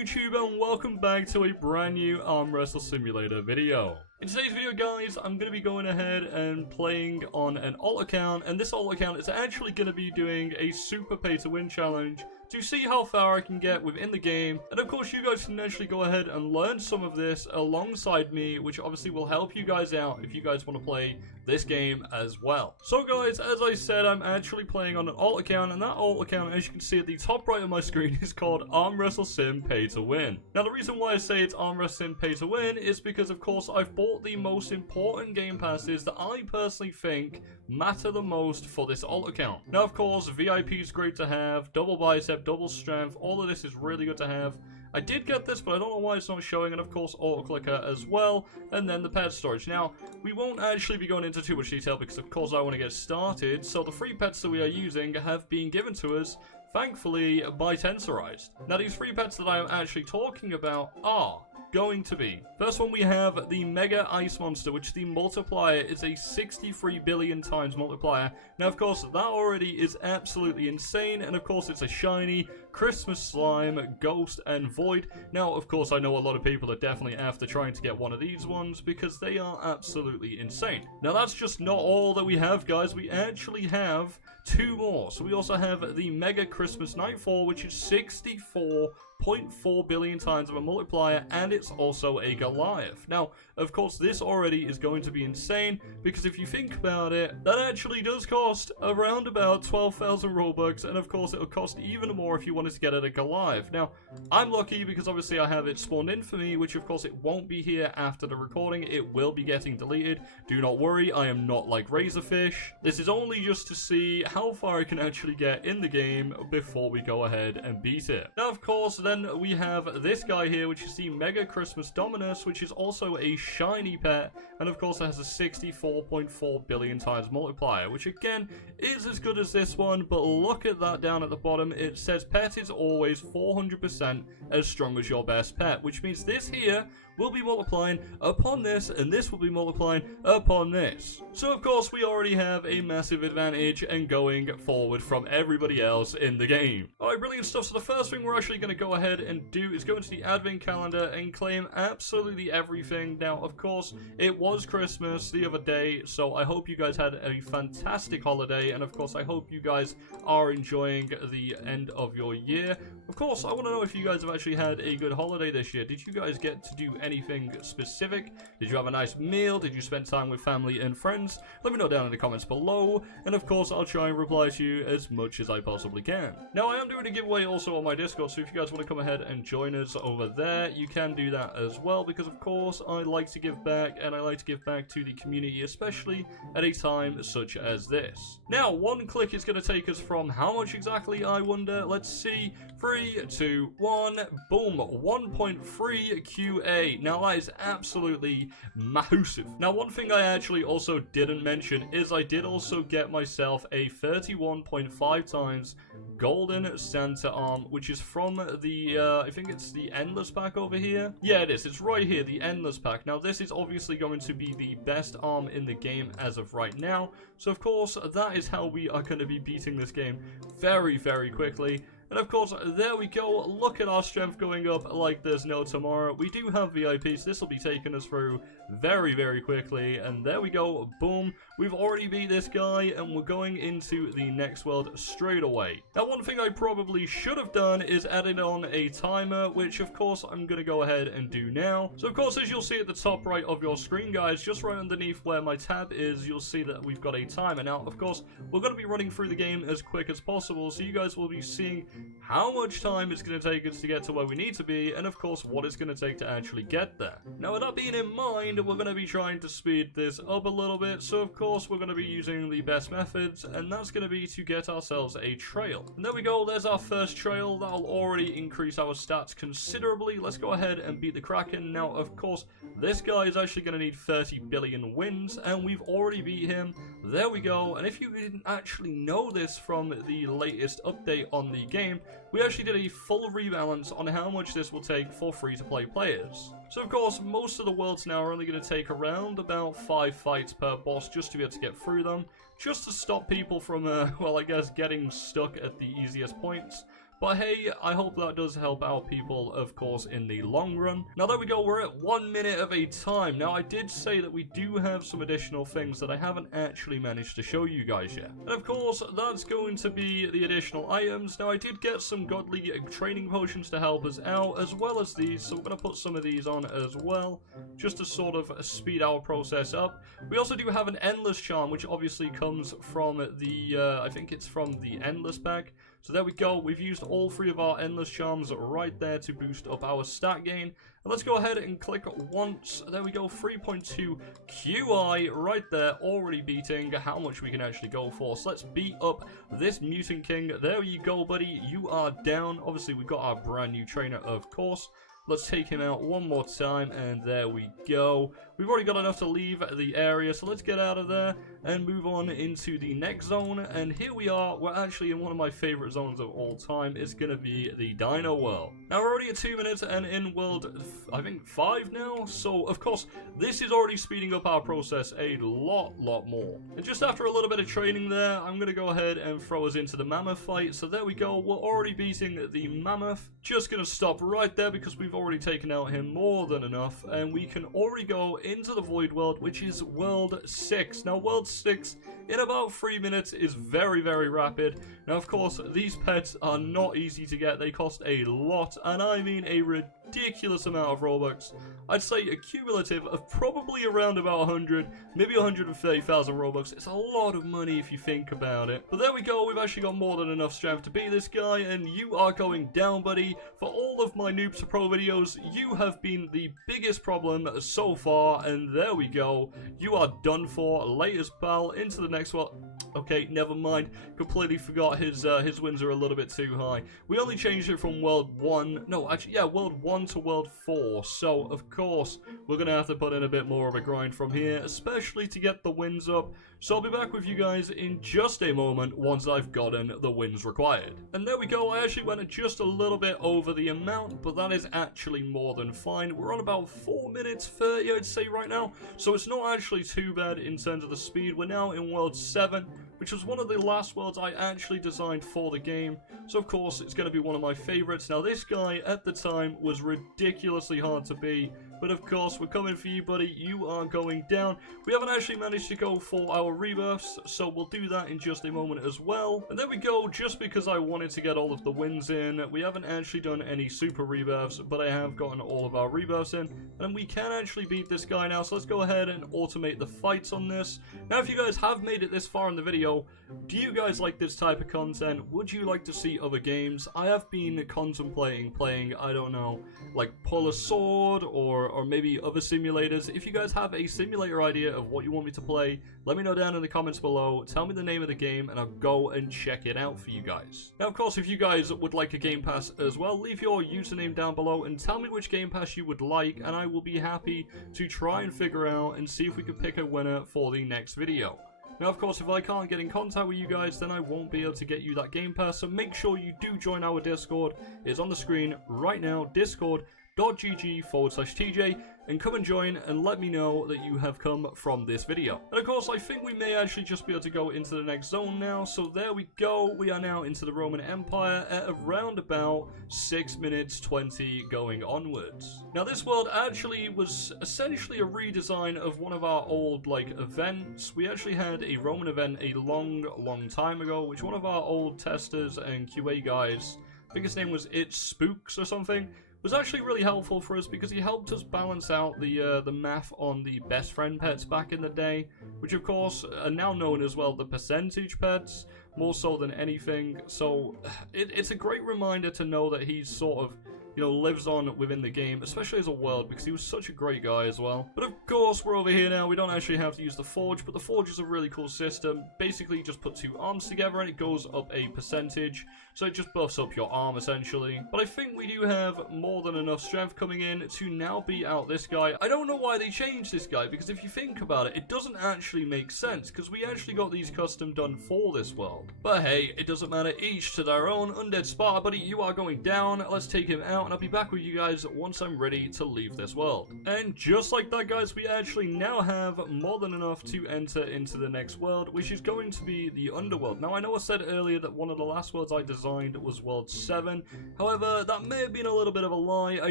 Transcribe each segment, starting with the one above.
YouTube, and welcome back to a brand new Arm Wrestle Simulator video. In today's video, guys, I'm going to be going ahead and playing on an alt account, and this alt account is actually going to be doing a super pay to win challenge to see how far I can get within the game. And of course, you guys can actually go ahead and learn some of this alongside me, which obviously will help you guys out if you guys want to play this game as well. So guys, as I said, I'm actually playing on an alt account, and that alt account, as you can see at the top right of my screen, is called Arm Wrestle Sim Pay to Win. Now, the reason why I say it's Arm Wrestle Sim Pay to Win is because, of course, I've bought the most important game passes that I personally think matter the most for this alt account. Now, of course, VIP is great to have, double bicep, double strength, all of this is really good to have. I did get this, but I don't know why it's not showing, and of course auto clicker as well, and then the pet storage. Now, we won't actually be going into too much detail because of course I want to get started, so the free pets that we are using have been given to us, thankfully, by Tensorized. Now, these free pets that I am actually talking about are going to be, first one, we have the Mega Ice Monster, which the multiplier is a 63 billion times multiplier. Now, of course, that already is absolutely insane, and of course, it's a shiny Christmas slime, ghost, and void. Now, of course, I know a lot of people are definitely after trying to get one of these ones because they are absolutely insane. Now, that's just not all that we have, guys. We actually have two more. So we also have the Mega Christmas Nightfall, which is 64.4 billion times of a multiplier, and it's also a Goliath. Now, of course, this already is going to be insane, because if you think about it, that actually does cost around about 12,000 Robux, and of course, it'll cost even more if you wanted to get it a Goliath. Now, I'm lucky because obviously I have it spawned in for me, which of course it won't be here after the recording. It will be getting deleted. Do not worry, I am not like Razorfish. This is only just to see how far I can actually get in the game before we go ahead and beat it. Now, of course, then we have this guy here, which is the Mega Christmas Dominus, which is also a shiny pet, and of course it has a 64.4 billion times multiplier, which again is as good as this one, but look at that down at the bottom. It says pet is always 400% as strong as your best pet, which means this here will be multiplying upon this, and this will be multiplying upon this. So of course we already have a massive advantage and going forward from everybody else in the game. Alright, brilliant stuff. So the first thing we're actually going to go ahead and do is go into the advent calendar and claim absolutely everything. Now, of course, it was Christmas the other day, so I hope you guys had a fantastic holiday, and of course I hope you guys are enjoying the end of your year. Of course, I want to know if you guys have actually had a good holiday this year. Did you guys get to do anything specific? Did you have a nice meal? Did you spend time with family and friends? Let me know down in the comments below, and of course I'll try and reply to you as much as I possibly can. Now, I am doing a giveaway also on my Discord, so if you guys want to come ahead and join us over there, you can do that as well, because of course I like to give back, and I like to give back to the community, especially at a time such as this. Now, one click is going to take us from how much exactly, I wonder? Let's see. 3, 2, 1, boom, 1.3 QA. Now, that is absolutely massive. Now, one thing I actually also didn't mention is I did also get myself a 31.5 times golden Santa arm, which is from the, I think it's the Endless pack over here. Yeah, it is. It's right here, the Endless pack. Now, this is obviously going to be the best arm in the game as of right now. So, of course, that is how we are going to be beating this game very, very quickly. And of course, there we go. Look at our strength going up like there's no tomorrow. We do have VIPs. This will be taking us through very, very quickly. And there we go. Boom. We've already beat this guy, and we're going into the next world straight away. Now, one thing I probably should have done is added on a timer, which of course I'm going to go ahead and do now. So of course, as you'll see at the top right of your screen, guys, just right underneath where my tab is, you'll see that we've got a timer. Now, of course, we're going to be running through the game as quick as possible, so you guys will be seeing how much time it's going to take us to get to where we need to be, and of course what it's going to take to actually get there. Now, with that being in mind, we're going to be trying to speed this up a little bit, so of course we're going to be using the best methods, and that's going to be to get ourselves a trail. And there we go, there's our first trail. That'll already increase our stats considerably. Let's go ahead and beat the Kraken. Now, of course, this guy is actually going to need 30 billion wins, and we've already beat him. There we go. And if you didn't actually know this from the latest update on the game, we actually did a full rebalance on how much this will take for free-to-play players. So of course, most of the worlds now are only going to take around about 5 fights per boss just to be able to get through them, just to stop people from, well, I guess, getting stuck at the easiest points. But hey, I hope that does help out people, of course, in the long run. Now there we go, we're at 1 minute of a time. Now I did say that we do have some additional things that I haven't actually managed to show you guys yet. And of course, that's going to be the additional items. Now I did get some godly training potions to help us out, as well as these. So we're going to put some of these on as well, just to sort of speed our process up. We also do have an endless charm, which obviously comes from the, I think it's from the endless pack. So there we go, we've used all 3 of our endless charms right there to boost up our stat gain. And let's go ahead and click once. There we go, 3.2 QI right there, already beating how much we can actually go for. So let's beat up this Mutant King. There you go, buddy, you are down. Obviously, we've got our brand new trainer, of course. Let's take him out one more time, and there we go. We've already got enough to leave the area, so let's get out of there and move on into the next zone. And here we are. We're actually in one of my favorite zones of all time. It's going to be the Dino World. Now, we're already at 2 minutes and in world, I think, 5 now. So, of course, this is already speeding up our process a lot more. And just after a little bit of training there, I'm going to go ahead and throw us into the Mammoth fight. So there we go. We're already beating the Mammoth. Just going to stop right there because we've already taken out him more than enough. And we can already go into the Void World, which is World 6. Now, World 6 in about 3 minutes is very rapid. Now, of course, these pets are not easy to get. They cost a lot, and I mean a ridiculous amount of Robux. I'd say a cumulative of probably around about 100, maybe 130,000 Robux. It's a lot of money if you think about it. But there we go, we've actually got more than enough strength to beat this guy, and you are going down, buddy. For all of my Noobs to Pro videos, you have been the biggest problem so far, and there we go. You are done for. Latest, pal. Into the next one. Okay, never mind. Completely forgot his wins are a little bit too high. We only changed it from World 1. No, actually, yeah, World 1 to World 4. So, of course, we're going to have to put in a bit more of a grind from here, especially to get the wins up. So I'll be back with you guys in just a moment once I've gotten the wins required. And there we go. I actually went just a little bit over the amount, but that is actually more than fine. We're on about 4 minutes 30, I'd say, right now. So it's not actually too bad in terms of the speed. We're now in World 7, which was one of the last worlds I actually designed for the game. So, of course, it's going to be one of my favorites. Now, this guy, at the time, was ridiculously hard to beat. But, of course, we're coming for you, buddy. You are going down. We haven't actually managed to go for our rebirths, so we'll do that in just a moment as well. And there we go. Just because I wanted to get all of the wins in, we haven't actually done any super rebirths, but I have gotten all of our rebirths in. And we can actually beat this guy now, so let's go ahead and automate the fights on this. Now, if you guys have made it this far in the video, do you guys like this type of content? Would you like to see other games? I have been contemplating playing, I don't know, like Pull a Sword or maybe other simulators. If you guys have a simulator idea of what you want me to play, let me know down in the comments below. Tell me the name of the game and I'll go and check it out for you guys. Now, of course, if you guys would like a Game Pass as well, leave your username down below and tell me which Game Pass you would like, and I will be happy to try and figure out and see if we can pick a winner for the next video. Now, of course, if I can't get in contact with you guys, then I won't be able to get you that Game Pass, so make sure you do join our Discord. It's on the screen right now, discord.gg/TJ, and come and join and let me know that you have come from this video. And of course, I think we may actually just be able to go into the next zone now, so there we go. We are now into the Roman Empire at around about 6 minutes 20 going onwards. Now, this world actually was essentially a redesign of one of our old, events. We actually had a Roman event a long time ago, which one of our old testers and QA guys, I think his name was It Spooks or something, was actually really helpful for us because he helped us balance out the math on the best friend pets back in the day, which of course are now known as well the percentage pets, more so than anything. So it's a great reminder to know that he's sort of, you know, lives on within the game, especially as a world, because he was such a great guy as well. But of course, we're over here now. We don't actually have to use the Forge, but the Forge is a really cool system. Basically, you just put 2 arms together and it goes up a percentage. So it just buffs up your arm, essentially. But I think we do have more than enough strength coming in to now beat out this guy. I don't know why they changed this guy, because if you think about it, it doesn't actually make sense, because we actually got these custom done for this world. But hey, it doesn't matter. Each to their own. Undead Sparta, buddy, you are going down. Let's take him out. out, and I'll be back with you guys once I'm ready to leave this world. And just like that, guys, we actually now have more than enough to enter into the next world, which is going to be the Underworld. Now, I know I said earlier that one of the last worlds I designed was World 7. However, that may have been a little bit of a lie. I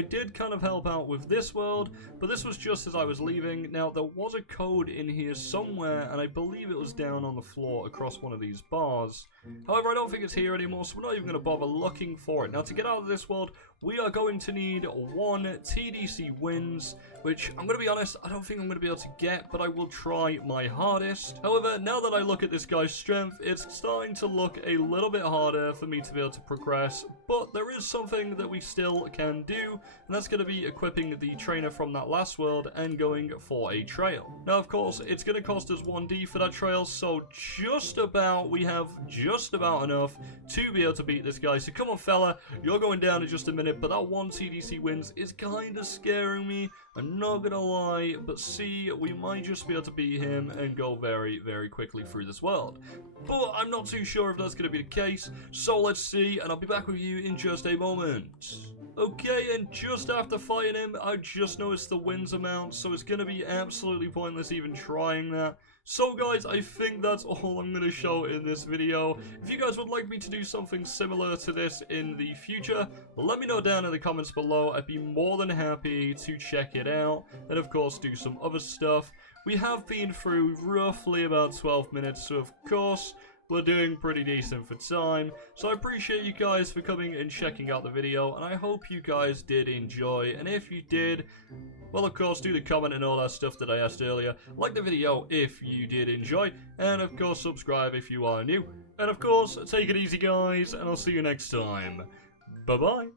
did kind of help out with this world, but this was just as I was leaving. Now, there was a code in here somewhere, and I believe it was down on the floor across one of these bars. However, I don't think it's here anymore, so we're not even going to bother looking for it. Now, to get out of this world, we are going to need 1 TDC wins, which I'm going to be honest, I don't think I'm going to be able to get, but I will try my hardest. However, now that I look at this guy's strength, it's starting to look a little bit harder for me to be able to progress, but there is something that we still can do, and that's going to be equipping the trainer from that last world and going for a trail. Now, of course, it's going to cost us 1D for that trail, so we have just about enough to be able to beat this guy. So come on, fella, you're going down in just a minute, but that 1 TDC wins is kind of scaring me. I'm not gonna lie, but see, we might just be able to beat him and go very, very quickly through this world. But I'm not too sure if that's gonna be the case, so let's see, and I'll be back with you in just a moment. Okay, and just after fighting him, I just noticed the wins amount, so it's gonna be absolutely pointless even trying that. So guys, I think that's all I'm going to show in this video. If you guys would like me to do something similar to this in the future, let me know down in the comments below. I'd be more than happy to check it out, and of course do some other stuff. We have been through roughly about 12 minutes, so of course we're doing pretty decent for time. So I appreciate you guys for coming and checking out the video, and I hope you guys did enjoy. And if you did, well, of course, do the comment and all that stuff that I asked earlier. Like the video if you did enjoy, and of course subscribe if you are new. And of course, take it easy guys, and I'll see you next time. Bye bye.